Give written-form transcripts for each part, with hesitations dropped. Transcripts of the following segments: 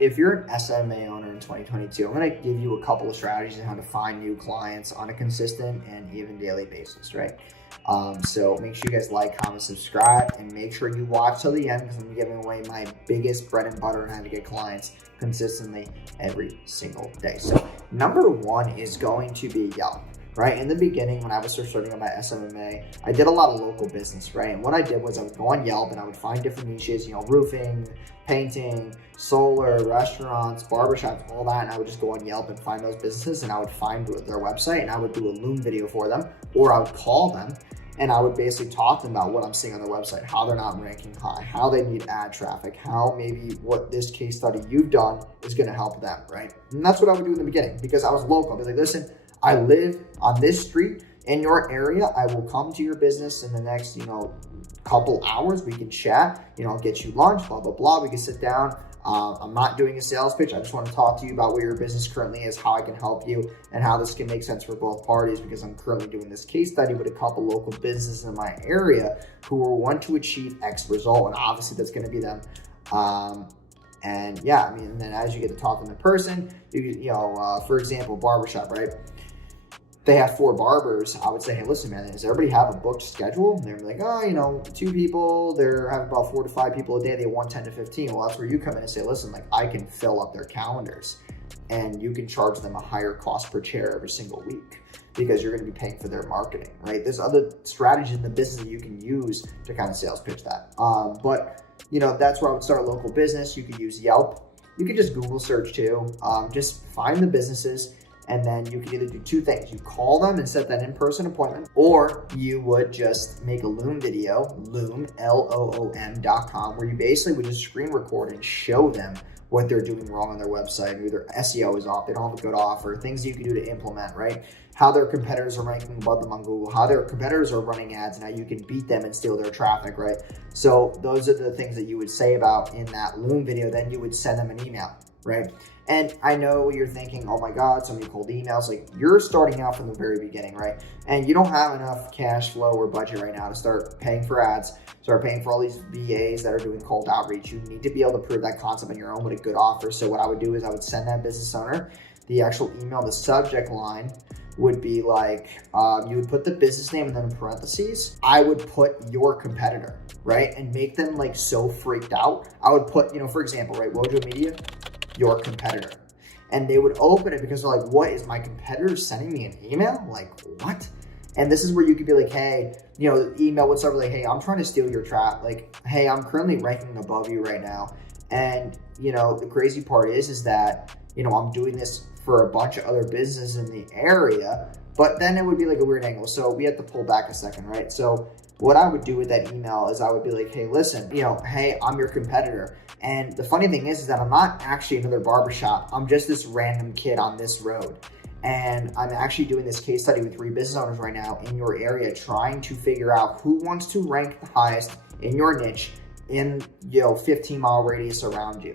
if you're an SMMA owner in 2022, I'm going to give you a couple of strategies on how to find new clients on a consistent and even daily basis, right? So make sure you guys like, comment, subscribe, and make sure you watch till the end because I'm giving away my biggest bread and butter on how to get clients consistently every single day. So number one is going to be Yelp. Right, in the beginning, when I was starting on my SMMA, I did a lot of local business, right? And what I did was I would go on Yelp and I would find different niches, roofing, painting, solar, restaurants, barbershops, all that. And I would just go on Yelp and find those businesses, and I would find their website, and I would do a Loom video for them, or I would call them and I would basically talk to them about what I'm seeing on their website, how they're not ranking high, how they need ad traffic, how maybe what this case study you've done is going to help them, right? And that's what I would do in the beginning because I was local. I was like, listen, I live on this street in your area. I will come to your business in the next, couple hours. We can chat, I'll get you lunch, blah, blah, blah. We can sit down. I'm not doing a sales pitch. I just want to talk to you about where your business currently is, how I can help you, and how this can make sense for both parties because I'm currently doing this case study with a couple local businesses in my area who will want to achieve X result. And obviously that's going to be them. And then as you get to talk to them in person, for example, barbershop, right? They have 4 barbers. I would say, hey, listen, man, does everybody have a booked schedule? And they're like, 2 people, they're having about 4 to 5 people a day. They want 10 to 15. Well, that's where you come in and say, listen, I can fill up their calendars and you can charge them a higher cost per chair every single week because you're going to be paying for their marketing, right? There's other strategies in the business that you can use to kind of sales pitch that. But that's where I would start a local business. You could use Yelp. You could just Google search too. Just find the businesses. And then you can either do 2 things. You call them and set that in-person appointment, or you would just make a Loom video, Loom, Loom.com, where you basically would just screen record and show them what they're doing wrong on their website. Maybe their SEO is off, they don't have a good offer, things you can do to implement, right? How their competitors are ranking above them on Google, how their competitors are running ads, and how you can beat them and steal their traffic, right? So those are the things that you would say about in that Loom video. Then you would send them an email, right? And I know you're thinking, oh my God, so many cold emails. Like, you're starting out from the very beginning, right? And you don't have enough cash flow or budget right now to start paying for ads, start paying for all these VAs that are doing cold outreach. You need to be able to prove that concept on your own with a good offer. So what I would do is I would send that business owner the actual email. The subject line would be like, you would put the business name and then in parentheses, I would put your competitor, right? And make them like so freaked out. I would put, for example, right, Wojo Media, your competitor. And they would open it because they're like, what, is my competitor sending me an email? Like, what? And this is where you could be like, hey, email would start like, hey, I'm trying to steal your traffic. Like, hey, I'm currently ranking above you right now. And, the crazy part is that, I'm doing this for a bunch of other businesses in the area, but then it would be like a weird angle. So we have to pull back a second, right? So what I would do with that email is I would be like, hey, listen, hey, I'm your competitor. And the funny thing is that I'm not actually another barbershop. I'm just this random kid on this road. And I'm actually doing this case study with 3 business owners right now in your area, trying to figure out who wants to rank the highest in your niche in, 15-mile radius around you.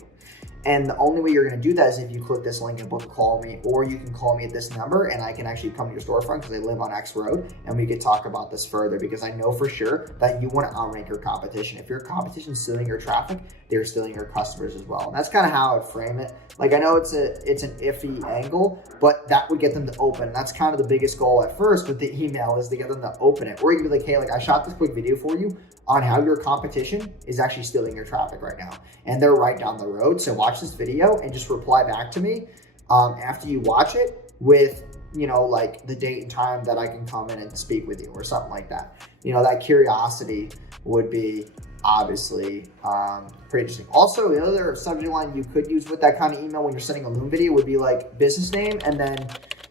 And the only way you're going to do that is if you click this link and book a call with me, or you can call me at this number and I can actually come to your storefront because I live on X road and we could talk about this further because I know for sure that you want to outrank your competition. If your competition is stealing your traffic, they're stealing your customers as well. And that's kind of how I would frame it. Like, I know it's an iffy angle, but that would get them to open. That's kind of the biggest goal at first with the email is to get them to open it. Or you can be like, hey, I shot this quick video for you on how your competition is actually stealing your traffic right now. And they're right down the road. So watch this video and just reply back to me after you watch it with, like the date and time that I can come in and speak with you or something like that. That curiosity would be obviously pretty interesting. Also, the other subject line you could use with that kind of email when you're sending a Loom video would be like business name and then,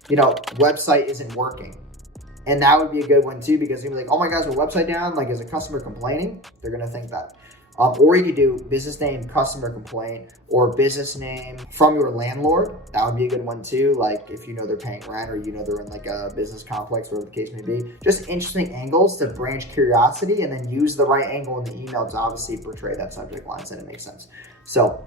website isn't working. And that would be a good one too, because you'd be like, oh my gosh, our website down, like, is a customer complaining? They're gonna think that. Or you could do business name, customer complaint, or business name from your landlord. That would be a good one too. Like if they're paying rent or they're in like a business complex, whatever the case may be. Just interesting angles to branch curiosity and then use the right angle in the email to obviously portray that subject line so it makes sense. So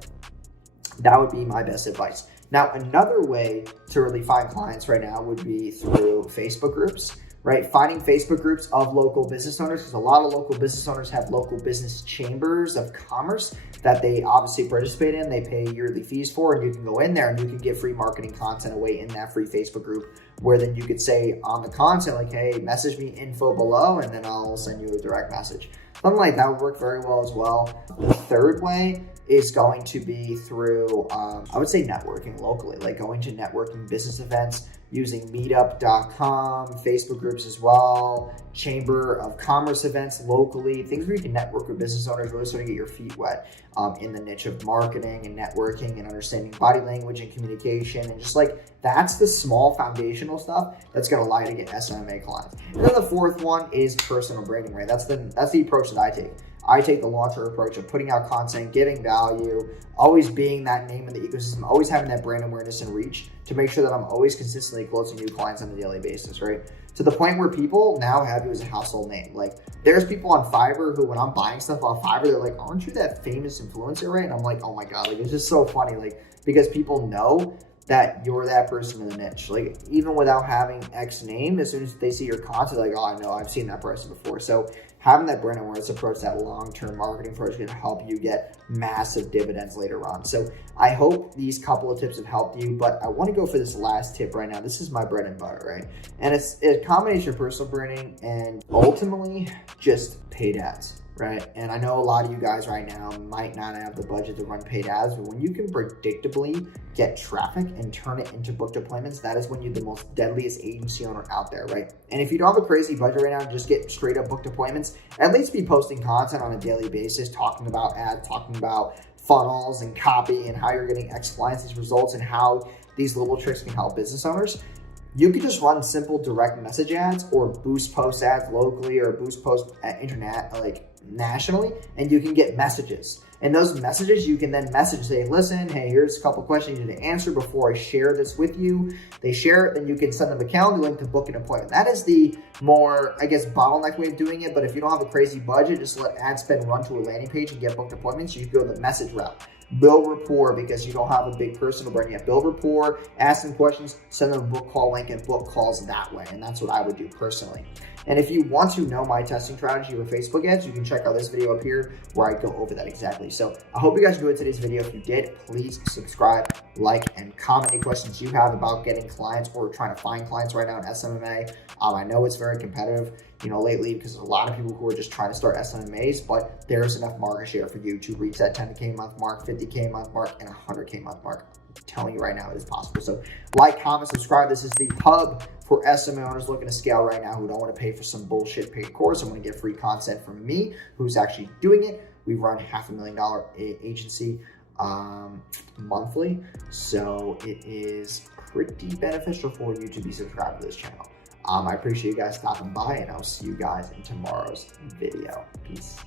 that would be my best advice. Now, another way to really find clients right now would be through Facebook groups. right? Finding Facebook groups of local business owners, because a lot of local business owners have local business chambers of commerce that they obviously participate in. They pay yearly fees for, and you can go in there and you can give free marketing content away in that free Facebook group, where then you could say on the content, like, hey, message me info below, and then I'll send you a direct message. Something like that would work very well as well. The third way is going to be through, I would say, networking locally, like going to networking business events, using meetup.com, Facebook groups as well, chamber of commerce events locally, things where you can network with business owners, really sort of get your feet wet in the niche of marketing and networking and understanding body language and communication. And just like, that's the small foundational stuff that's going to allow you to get SMMA clients. And then the fourth one is personal branding, right? That's the approach that I take. I take the launcher approach of putting out content, giving value, always being that name in the ecosystem, always having that brand awareness and reach to make sure that I'm always consistently closing new clients on a daily basis, right? To the point where people now have you as a household name. Like, there's people on Fiverr who, when I'm buying stuff on Fiverr, they're like, aren't you that famous influencer, right? And I'm like, oh my God, like, it's just so funny, like, because people know that you're that person in the niche. Like, even without having X name, as soon as they see your content, like, oh, I know, I've seen that person before. So having that brand awareness approach, that long-term marketing approach, can help you get massive dividends later on. So I hope these couple of tips have helped you, but I want to go for this last tip right now. This is my bread and butter, right? And it's a combination of personal branding and ultimately just paid ads, right? And I know a lot of you guys right now might not have the budget to run paid ads, but when you can predictably get traffic and turn it into booked appointments, that is when you're the most deadliest agency owner out there, right? And if you don't have a crazy budget right now and just get straight up booked appointments, at least be posting content on a daily basis, talking about ads, talking about funnels and copy and how you're getting X clients, these results, and how these little tricks can help business owners. You could just run simple direct message ads or boost post ads locally or boost post at internet, like nationally, and you can get messages. And those messages, you can then message, say, listen, hey, here's a couple questions you need to answer before I share this with you. They share it, then you can send them a calendar link to book an appointment. That is the more, I guess, bottleneck way of doing it. But if you don't have a crazy budget, just let ad spend run to a landing page and get booked appointments. You can go the message route. Build rapport, because you don't have a big personal brand yet. Build rapport, ask them questions, send them a book call link, and book calls that way. And that's what I would do personally. And if you want to know my testing strategy for Facebook ads, you can check out this video up here where I go over that exactly. So I hope you guys enjoyed today's video. If you did, please subscribe, like, and comment any questions you have about getting clients or trying to find clients right now in SMMA. I know it's very competitive, lately, because there's a lot of people who are just trying to start SMMAs, but there's enough market share for you to reach that 10K month mark, 50K month mark, and 100K month mark. I'm telling you right now, it is possible. So like, comment, subscribe. This is the hub for SMA owners looking to scale right now who don't want to pay for some bullshit paid course. I want to get free content from me, who's actually doing it. We run $500,000 agency monthly, so it is pretty beneficial for you to be subscribed to this channel. I appreciate you guys stopping by, and I'll see you guys in tomorrow's video. Peace.